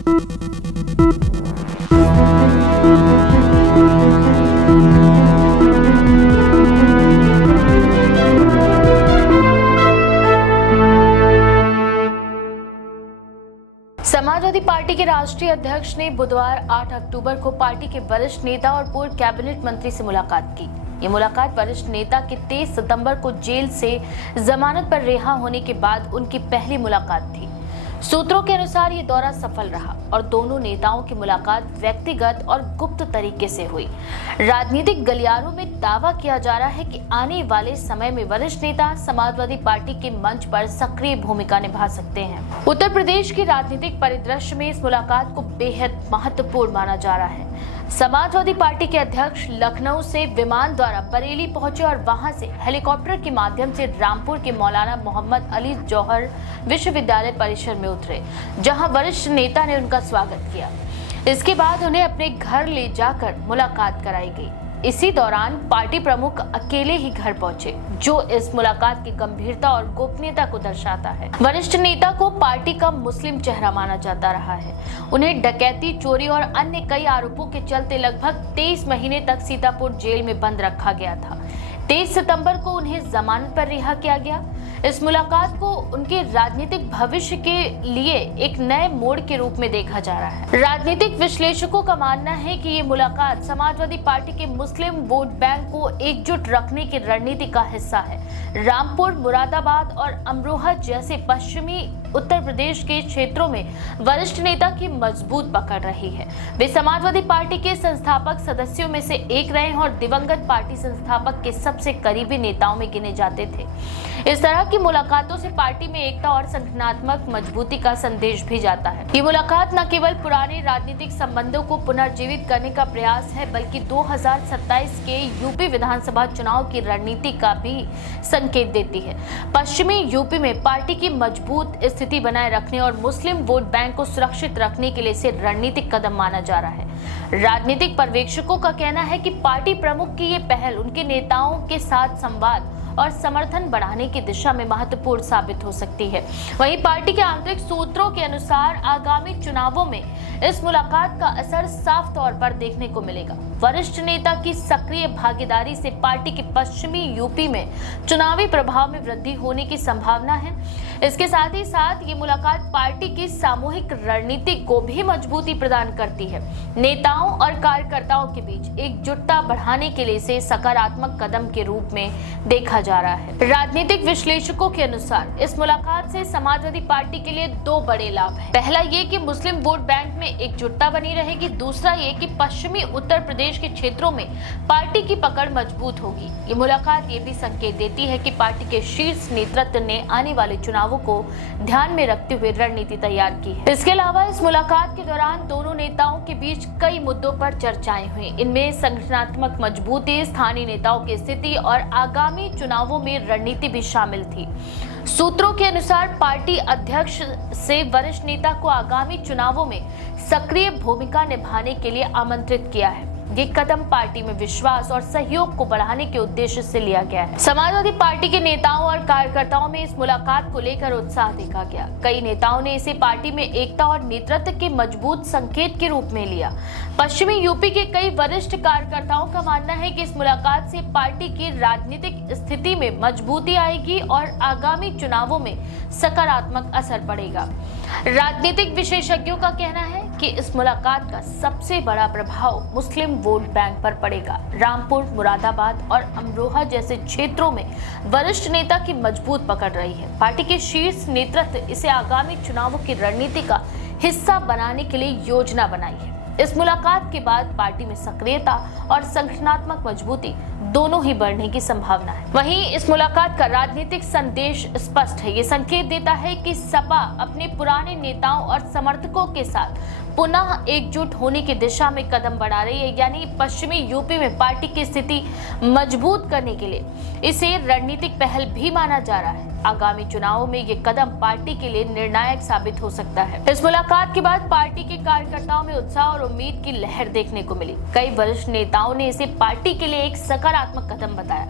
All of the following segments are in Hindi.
समाजवादी पार्टी के राष्ट्रीय अध्यक्ष ने बुधवार 8 अक्टूबर को पार्टी के वरिष्ठ नेता और पूर्व कैबिनेट मंत्री से मुलाकात की। ये मुलाकात वरिष्ठ नेता के 23 सितंबर को जेल से जमानत पर रिहा होने के बाद उनकी पहली मुलाकात थी। सूत्रों के अनुसार ये दौरा सफल रहा और दोनों नेताओं की मुलाकात व्यक्तिगत और गुप्त तरीके से हुई। राजनीतिक गलियारों में दावा किया जा रहा है कि आने वाले समय में वरिष्ठ नेता समाजवादी पार्टी के मंच पर सक्रिय भूमिका निभा सकते हैं। उत्तर प्रदेश के राजनीतिक परिदृश्य में इस मुलाकात को बेहद महत्वपूर्ण माना जा रहा है। समाजवादी पार्टी के अध्यक्ष लखनऊ से विमान द्वारा बरेली पहुंचे और वहां से हेलीकॉप्टर के माध्यम से रामपुर के मौलाना मोहम्मद अली जौहर विश्वविद्यालय परिसर में उतरे, जहां वरिष्ठ नेता ने उनका स्वागत किया। इसके बाद उन्हें अपने घर ले जाकर मुलाकात कराई गई। इसी दौरान पार्टी प्रमुख अकेले ही घर पहुंचे, जो इस मुलाकात की गंभीरता और गोपनीयता को दर्शाता है। वरिष्ठ नेता को पार्टी का मुस्लिम चेहरा माना जाता रहा है। उन्हें डकैती, चोरी और अन्य कई आरोपों के चलते लगभग 23 महीने तक सीतापुर जेल में बंद रखा गया था। 23 सितंबर को उन्हें जमानत पर रिहा किया गया। इस मुलाकात को उनके राजनीतिक भविष्य के लिए एक नए मोड़ के रूप में देखा जा रहा है। राजनीतिक विश्लेषकों का मानना है कि ये मुलाकात समाजवादी पार्टी के मुस्लिम वोट बैंक को एकजुट रखने की रणनीति का हिस्सा है। रामपुर, मुरादाबाद और अमरोहा जैसे पश्चिमी उत्तर प्रदेश के क्षेत्रों में वरिष्ठ नेता की मजबूत पकड़ रही है। वे समाजवादी पार्टी के संस्थापक सदस्यों में से एक रहे और दिवंगत पार्टी संस्थापक के सबसे करीबी नेताओं में गिने जाते थे। इस तरह की मुलाकातों से पार्टी में एकता और संगठनात्मक मजबूती का संदेश भी जाता है। ये मुलाकात न केवल पुराने राजनीतिक संबंधों को पुनर्जीवित करने का प्रयास है, बल्कि 2027 के यूपी विधानसभा चुनाव की रणनीति का भी संकेत देती है। पश्चिमी यूपी में पार्टी की मजबूत स्थिति बनाए रखने और मुस्लिम वोट बैंक को सुरक्षित रखने के लिए इसे रणनीतिक कदम माना जा रहा है। राजनीतिक पर्यवेक्षकों का कहना है कि पार्टी प्रमुख की ये पहल उनके नेताओं के साथ संवाद और समर्थन बढ़ाने की दिशा में महत्वपूर्ण साबित हो सकती है। वहीं पार्टी के आंतरिक सूत्रों के अनुसार आगामी चुनावों में इस मुलाकात का असर साफ तौर पर देखने को मिलेगा। वरिष्ठ नेता की सक्रिय भागीदारी से पार्टी के पश्चिमी यूपी में चुनावी प्रभाव में वृद्धि होने की संभावना है। इसके साथ ही साथ ये मुलाकात पार्टी की सामूहिक रणनीति को भी मजबूती प्रदान करती है। नेताओं और कार्यकर्ताओं के बीच एकजुटता बढ़ाने के लिए इसे सकारात्मक कदम के रूप में देखा जा रहा है। राजनीतिक विश्लेषकों के अनुसार इस मुलाकात से समाजवादी पार्टी के लिए दो बड़े लाभ हैं। पहला ये कि मुस्लिम वोट बैंक में एकजुटता बनी रहेगी। दूसरा ये कि पश्चिमी उत्तर प्रदेश के क्षेत्रों में पार्टी की पकड़ मजबूत होगी। ये मुलाकात ये भी संकेत देती है कि पार्टी के शीर्ष नेतृत्व ने आने वाले चुनावों को ध्यान में रखते हुए रणनीति तैयार की है। इसके अलावा इस मुलाकात के दौरान दोनों नेताओं के बीच कई मुद्दों पर चर्चाएं हुई। इनमें संगठनात्मक मजबूती, स्थानीय नेताओं की स्थिति और आगामी चुनावों में रणनीति भी शामिल थी। सूत्रों के अनुसार पार्टी अध्यक्ष से वरिष्ठ नेता को आगामी चुनावों में सक्रिय भूमिका निभाने के लिए आमंत्रित किया है। ये कदम पार्टी में विश्वास और सहयोग को बढ़ाने के उद्देश्य से लिया गया है। समाजवादी पार्टी के नेताओं और कार्यकर्ताओं में इस मुलाकात को लेकर उत्साह देखा गया। कई नेताओं ने इसे पार्टी में एकता और नेतृत्व के मजबूत संकेत के रूप में लिया। पश्चिमी यूपी के कई वरिष्ठ कार्यकर्ताओं का मानना है कि इस मुलाकात से पार्टी की राजनीतिक स्थिति में मजबूती आएगी और आगामी चुनावों में सकारात्मक असर पड़ेगा। राजनीतिक विशेषज्ञों का कहना है कि इस मुलाकात का सबसे बड़ा प्रभाव मुस्लिम वोट बैंक पर पड़ेगा। रामपुर, मुरादाबाद और अमरोहा जैसे क्षेत्रों में वरिष्ठ नेता की मजबूत पकड़ रही है। पार्टी के शीर्ष नेतृत्व इसे आगामी चुनावों की रणनीति का हिस्सा बनाने के लिए योजना बनाई है। इस मुलाकात के बाद पार्टी में सक्रियता और संगठनात्मक मजबूती दोनों ही बढ़ने की संभावना है। वहीं इस मुलाकात का राजनीतिक संदेश स्पष्ट है। ये संकेत देता है कि सपा अपने पुराने नेताओं और समर्थकों के साथ पुनः एकजुट होने की दिशा में कदम बढ़ा रही है। यानी पश्चिमी यूपी में पार्टी की स्थिति मजबूत करने के लिए इसे रणनीतिक पहल भी माना जा रहा है। आगामी चुनावों में ये कदम पार्टी के लिए निर्णायक साबित हो सकता है। इस मुलाकात के बाद पार्टी के कार्यकर्ताओं में उत्साह और उम्मीद की लहर देखने को मिली। कई वरिष्ठ नेताओं ने इसे पार्टी के लिए एक सकारात्मक कदम बताया।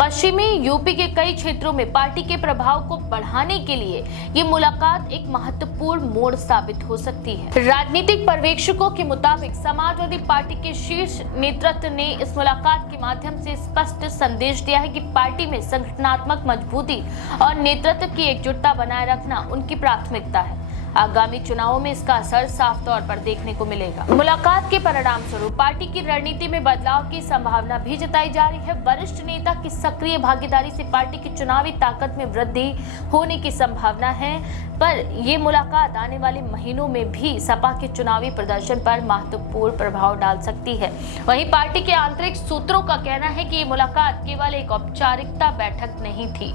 पश्चिमी यूपी के कई क्षेत्रों में पार्टी के प्रभाव को बढ़ाने के लिए ये मुलाकात एक महत्वपूर्ण मोड़ साबित हो सकती है। राजनीतिक पर्यवेक्षकों के मुताबिक समाजवादी पार्टी के शीर्ष नेतृत्व ने इस मुलाकात के माध्यम से स्पष्ट संदेश दिया है कि पार्टी में संगठनात्मक मजबूती और नेतृत्व की एकजुटता बनाए रखना उनकी प्राथमिकता है। आगामी चुनावों में इसका असर साफ तौर पर देखने को मिलेगा। मुलाकात के परिणाम स्वरूप पार्टी की रणनीति में बदलाव की संभावना भी जताई जा रही है। वरिष्ठ नेता की सक्रिय भागीदारी से पार्टी की चुनावी ताकत में वृद्धि होने की संभावना है, पर यह मुलाकात आने वाले महीनों में भी सपा के चुनावी प्रदर्शन पर महत्वपूर्ण प्रभाव डाल सकती है। वहीं पार्टी के आंतरिक सूत्रों का कहना है कि ये मुलाकात केवल एक औपचारिकता बैठक नहीं थी,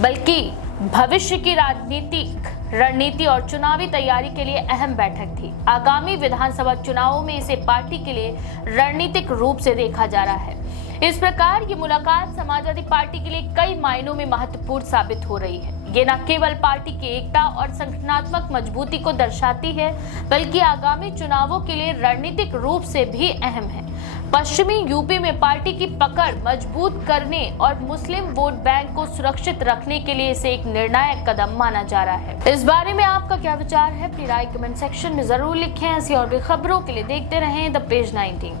बल्कि भविष्य की राजनीतिक रणनीति और चुनावी तैयारी के लिए अहम बैठक थी। आगामी विधानसभा चुनावों में इसे पार्टी के लिए रणनीतिक रूप से देखा जा रहा है। इस प्रकार ये मुलाकात समाजवादी पार्टी के लिए कई मायनों में महत्वपूर्ण साबित हो रही है। ये न केवल पार्टी की एकता और संगठनात्मक मजबूती को दर्शाती है, बल्कि आगामी चुनावों के लिए रणनीतिक रूप से भी अहम है। पश्चिमी यूपी में पार्टी की पकड़ मजबूत करने और मुस्लिम वोट बैंक को सुरक्षित रखने के लिए इसे एक निर्णायक कदम माना जा रहा है। इस बारे में आपका क्या विचार है? अपनी राय कमेंट सेक्शन में जरूर लिखें। ऐसी और भी खबरों के लिए देखते रहें द पेज 19।